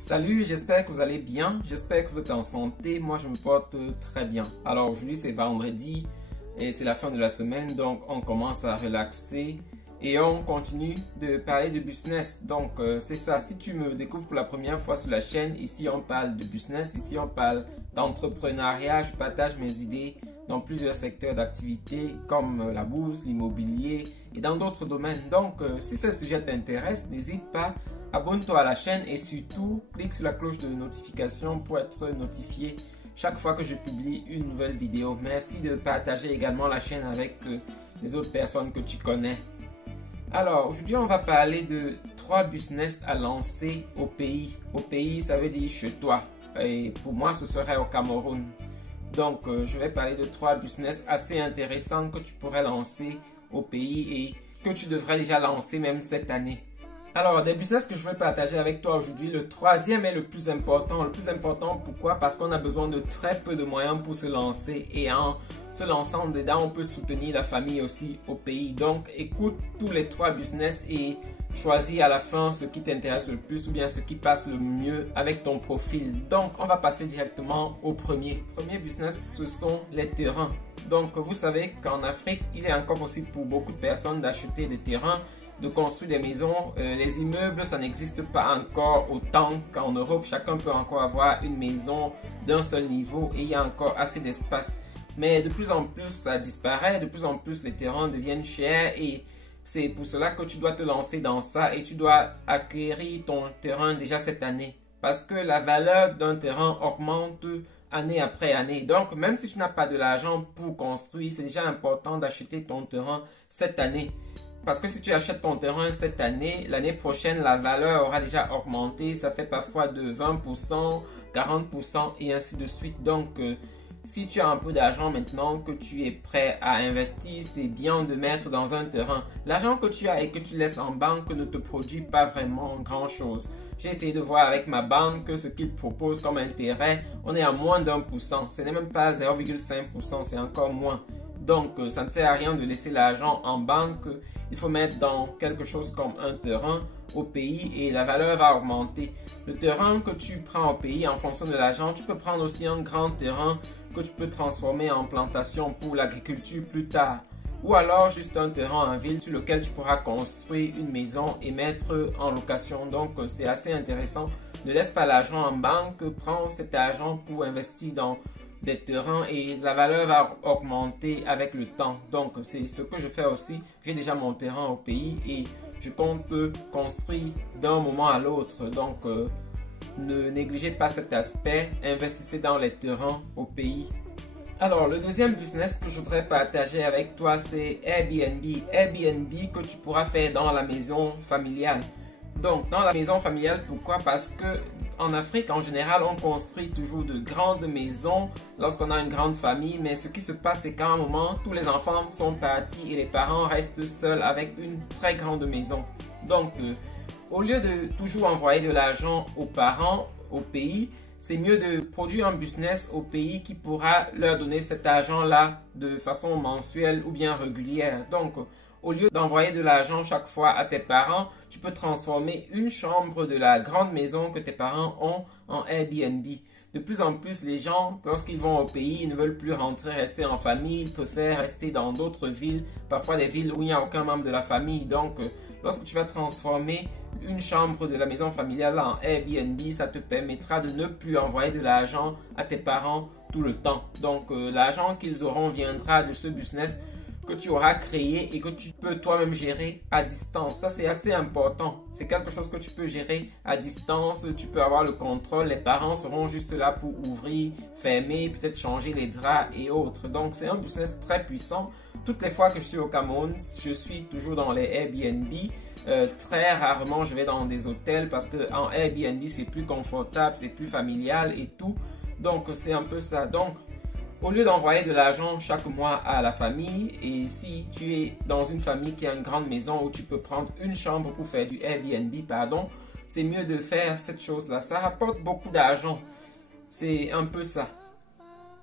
Salut, j'espère que vous allez bien, j'espère que vous êtes en santé, moi je me porte très bien. Alors aujourd'hui c'est vendredi et c'est la fin de la semaine, donc on commence à relaxer et on continue de parler de business. Donc c'est ça, si tu me découvres pour la première fois sur la chaîne, ici on parle de business, ici on parle d'entrepreneuriat, je partage mes idées dans plusieurs secteurs d'activité comme la bourse, l'immobilier et dans d'autres domaines. Donc si ce sujet t'intéresse, n'hésite pas. Abonne-toi à la chaîne et surtout, clique sur la cloche de notification pour être notifié chaque fois que je publie une nouvelle vidéo. Merci de partager également la chaîne avec les autres personnes que tu connais. Alors, aujourd'hui, on va parler de 3 business à lancer au pays. Au pays, ça veut dire chez toi. Et pour moi, ce serait au Cameroun. Donc, je vais parler de 3 business assez intéressants que tu pourrais lancer au pays et que tu devrais déjà lancer même cette année. Alors, des business que je vais partager avec toi aujourd'hui, le troisième est le plus important. Le plus important, pourquoi? Parce qu'on a besoin de très peu de moyens pour se lancer et en se lançant dedans, on peut soutenir la famille aussi au pays. Donc, écoute tous les 3 business et choisis à la fin ce qui t'intéresse le plus ou bien ce qui passe le mieux avec ton profil. Donc, on va passer directement au premier. Premier business, ce sont les terrains. Donc, vous savez qu'en Afrique, il est encore possible pour beaucoup de personnes d'acheter des terrains, de construire des maisons. Les immeubles, ça n'existe pas encore autant qu'en Europe. Chacun peut encore avoir une maison d'un seul niveau et il y a encore assez d'espace. Mais de plus en plus, ça disparaît. De plus en plus, les terrains deviennent chers et c'est pour cela que tu dois te lancer dans ça et tu dois acquérir ton terrain déjà cette année. Parce que la valeur d'un terrain augmente année après année. Donc, même si tu n'as pas de l'argent pour construire, c'est déjà important d'acheter ton terrain cette année. Parce que si tu achètes ton terrain cette année, l'année prochaine, la valeur aura déjà augmenté. Ça fait parfois de 20%, 40% et ainsi de suite. Donc, si tu as un peu d'argent maintenant que tu es prêt à investir, c'est bien de mettre dans un terrain. L'argent que tu as et que tu laisses en banque ne te produit pas vraiment grand-chose. J'ai essayé de voir avec ma banque ce qu'ils proposent comme intérêt. On est à moins d'1%. Ce n'est même pas 0,5%, c'est encore moins. Donc, ça ne sert à rien de laisser l'argent en banque. Il faut mettre dans quelque chose comme un terrain au pays et la valeur va augmenter. Le terrain que tu prends au pays en fonction de l'argent, tu peux prendre aussi un grand terrain que tu peux transformer en plantation pour l'agriculture plus tard. Ou alors juste un terrain en ville sur lequel tu pourras construire une maison et mettre en location. Donc c'est assez intéressant. Ne laisse pas l'argent en banque, prends cet argent pour investir dans des terrains et la valeur va augmenter avec le temps. Donc c'est ce que je fais aussi. J'ai déjà mon terrain au pays et je compte construire d'un moment à l'autre. Donc ne négligez pas cet aspect. Investissez dans les terrains au pays. Alors, le deuxième business que je voudrais partager avec toi, c'est Airbnb. Airbnb que tu pourras faire dans la maison familiale. Donc, dans la maison familiale, pourquoi? Parce que en Afrique, en général, on construit toujours de grandes maisons lorsqu'on a une grande famille. Mais ce qui se passe, c'est qu'à un moment, tous les enfants sont partis et les parents restent seuls avec une très grande maison. Donc, au lieu de toujours envoyer de l'argent aux parents, au pays, c'est mieux de produire un business au pays qui pourra leur donner cet argent-là de façon mensuelle ou bien régulière. Donc, au lieu d'envoyer de l'argent chaque fois à tes parents, tu peux transformer une chambre de la grande maison que tes parents ont en Airbnb. De plus en plus, les gens, lorsqu'ils vont au pays, ils ne veulent plus rester en famille, ils préfèrent rester dans d'autres villes, parfois des villes où il n'y a aucun membre de la famille. Donc, lorsque tu vas transformer une chambre de la maison familiale en Airbnb, ça te permettra de ne plus envoyer de l'argent à tes parents tout le temps. Donc, l'argent qu'ils auront viendra de ce business que tu auras créé et que tu peux toi-même gérer à distance. Ça, c'est assez important. C'est quelque chose que tu peux gérer à distance. Tu peux avoir le contrôle. Les parents seront juste là pour ouvrir, fermer, peut-être changer les draps et autres. Donc, c'est un business très puissant. Toutes les fois que je suis au Cameroun, je suis toujours dans les Airbnb. Très rarement, je vais dans des hôtels parce qu'en Airbnb, c'est plus confortable, c'est plus familial et tout. Donc, c'est un peu ça. Donc, au lieu d'envoyer de l'argent chaque mois à la famille, et si tu es dans une famille qui a une grande maison où tu peux prendre une chambre pour faire du Airbnb, pardon, c'est mieux de faire cette chose-là. Ça rapporte beaucoup d'argent. C'est un peu ça.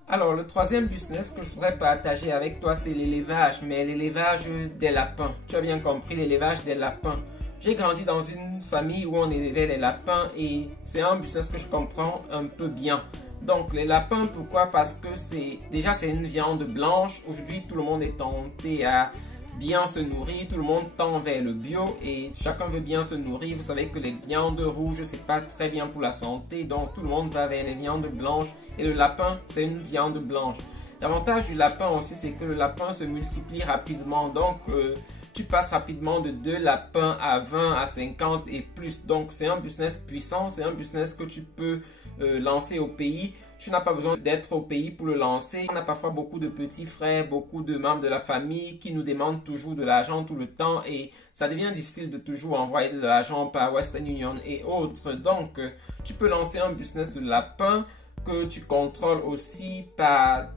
Alors, le troisième business que je voudrais partager avec toi, c'est l'élevage, mais l'élevage des lapins. Tu as bien compris, l'élevage des lapins. j'ai grandi dans une famille où on élevait les lapins et c'est un business que je comprends un peu bien. Donc les lapins, pourquoi? Parce que c'est une viande blanche. Aujourd'hui, tout le monde est tenté à bien se nourrir, tout le monde tend vers le bio et chacun veut bien se nourrir. Vous savez que les viandes rouges, c'est pas très bien pour la santé, donc tout le monde va vers les viandes blanches et le lapin, c'est une viande blanche. L'avantage du lapin aussi, c'est que le lapin se multiplie rapidement, donc tu passes rapidement de 2 lapins à 20, à 50 et plus. Donc c'est un business puissant, c'est un business que tu peux lancer au pays. Tu n'as pas besoin d'être au pays pour le lancer. On a parfois beaucoup de petits frères, beaucoup de membres de la famille qui nous demandent toujours de l'argent tout le temps et ça devient difficile de toujours envoyer de l'argent par Western Union et autres. Donc, tu peux lancer un business de lapin que tu contrôles aussi par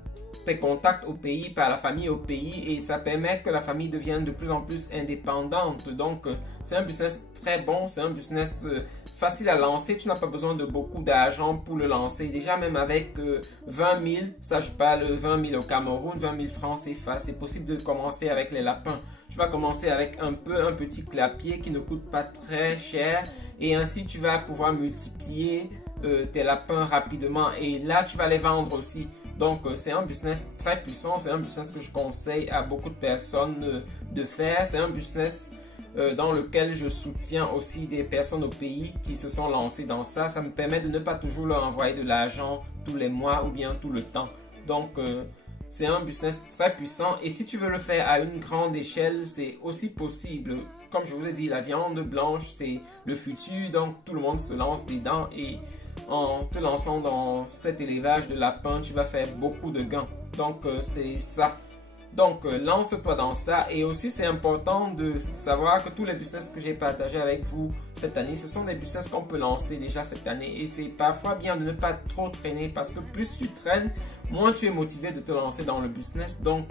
tes contacts au pays, par la famille au pays et ça permet que la famille devienne de plus en plus indépendante. Donc, c'est un business très bon, c'est un business facile à lancer. Tu n'as pas besoin de beaucoup d'argent pour le lancer. Déjà, même avec 20 000, ça je parle 20 000 au Cameroun, 20 000 francs CFA, c'est possible de commencer avec les lapins. Tu vas commencer avec un petit clapier qui ne coûte pas très cher et ainsi tu vas pouvoir multiplier tes lapins rapidement et là tu vas les vendre aussi. Donc c'est un business très puissant, c'est un business que je conseille à beaucoup de personnes de faire. C'est un business dans lequel je soutiens aussi des personnes au pays qui se sont lancées dans ça. Ça me permet de ne pas toujours leur envoyer de l'argent tous les mois ou bien tout le temps. Donc c'est un business très puissant et si tu veux le faire à une grande échelle, c'est aussi possible. Comme je vous ai dit, la viande blanche, c'est le futur, donc tout le monde se lance dedans et en te lançant dans cet élevage de lapins, tu vas faire beaucoup de gains. Donc, c'est ça. Donc, lance-toi dans ça. Et aussi, c'est important de savoir que tous les business que j'ai partagés avec vous cette année, ce sont des business qu'on peut lancer déjà cette année. Et c'est parfois bien de ne pas trop traîner parce que plus tu traînes, moins tu es motivé de te lancer dans le business. Donc,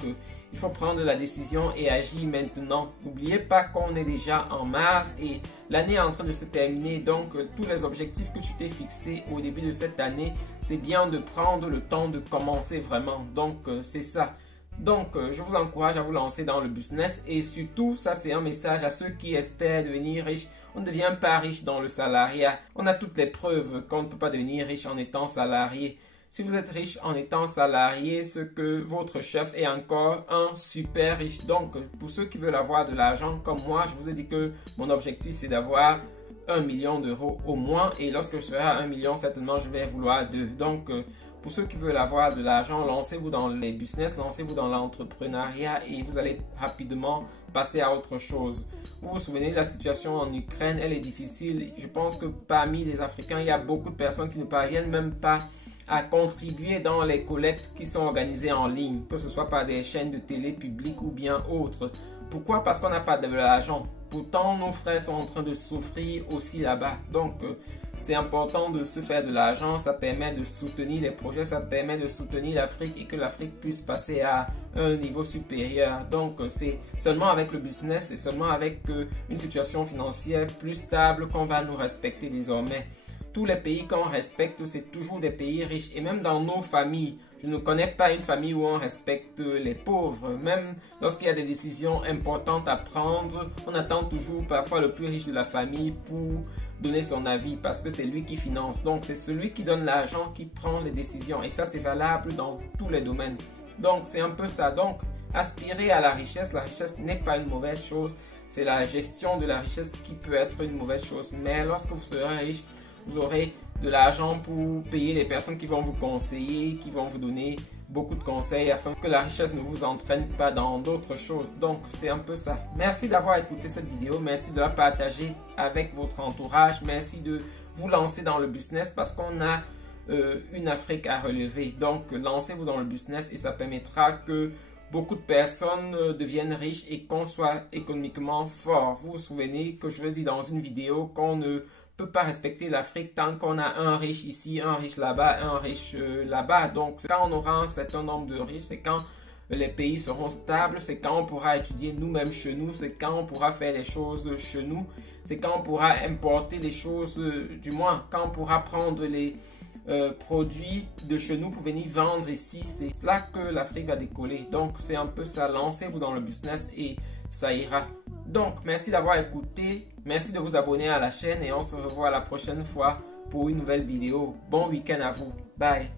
il faut prendre la décision et agir maintenant. N'oubliez pas qu'on est déjà en mars et l'année est en train de se terminer. Donc, tous les objectifs que tu t'es fixés au début de cette année, c'est bien de prendre le temps de commencer vraiment. Donc, c'est ça. Donc, je vous encourage à vous lancer dans le business et surtout, ça c'est un message à ceux qui espèrent devenir riches. On ne devient pas riche dans le salariat. On a toutes les preuves qu'on ne peut pas devenir riche en étant salarié. Si vous êtes riche en étant salarié, c'est que votre chef est encore un super riche. Donc, pour ceux qui veulent avoir de l'argent comme moi, je vous ai dit que mon objectif, c'est d'avoir 1 million d'euros au moins. Et lorsque je serai à 1 million, certainement, je vais vouloir 2. Donc, pour ceux qui veulent avoir de l'argent, lancez-vous dans les business, lancez-vous dans l'entrepreneuriat et vous allez rapidement passer à autre chose. Vous vous souvenez de la situation en Ukraine, elle est difficile. Je pense que parmi les Africains, il y a beaucoup de personnes qui ne parviennent même pas à contribuer dans les collectes qui sont organisées en ligne, que ce soit par des chaînes de télé publiques ou bien autres. Pourquoi? Parce qu'on n'a pas de l'argent. Pourtant, nos frères sont en train de souffrir aussi là-bas. Donc, c'est important de se faire de l'argent. Ça permet de soutenir les projets, ça permet de soutenir l'Afrique et que l'Afrique puisse passer à un niveau supérieur. Donc, c'est seulement avec le business et seulement avec une situation financière plus stable qu'on va nous respecter désormais. Tous les pays qu'on respecte, c'est toujours des pays riches. Et même dans nos familles, je ne connais pas une famille où on respecte les pauvres. Même lorsqu'il y a des décisions importantes à prendre, on attend toujours parfois le plus riche de la famille pour donner son avis parce que c'est lui qui finance. Donc, c'est celui qui donne l'argent qui prend les décisions. Et ça, c'est valable dans tous les domaines. Donc, c'est un peu ça. Donc, aspirer à la richesse n'est pas une mauvaise chose. C'est la gestion de la richesse qui peut être une mauvaise chose. Mais lorsque vous serez riche, vous aurez de l'argent pour payer les personnes qui vont vous conseiller, qui vont vous donner beaucoup de conseils afin que la richesse ne vous entraîne pas dans d'autres choses. Donc, c'est un peu ça. Merci d'avoir écouté cette vidéo. Merci de la partager avec votre entourage. Merci de vous lancer dans le business parce qu'on a une Afrique à relever. Donc, lancez-vous dans le business et ça permettra que beaucoup de personnes deviennent riches et qu'on soit économiquement fort. Vous vous souvenez que je vous ai dit dans une vidéo qu'on ne peut pas respecter l'Afrique tant qu'on a un riche ici, un riche là-bas, un riche là-bas. Donc, quand on aura un certain nombre de riches, c'est quand les pays seront stables, c'est quand on pourra étudier nous-mêmes chez nous, c'est quand on pourra faire les choses chez nous, c'est quand on pourra importer les choses, du moins, quand on pourra prendre les produits de chez nous pour venir vendre ici. C'est là que l'Afrique va décoller. Donc, c'est un peu ça. Lancez-vous dans le business et ça ira. Donc, merci d'avoir écouté. Merci de vous abonner à la chaîne et on se revoit la prochaine fois pour une nouvelle vidéo. Bon week-end à vous. Bye.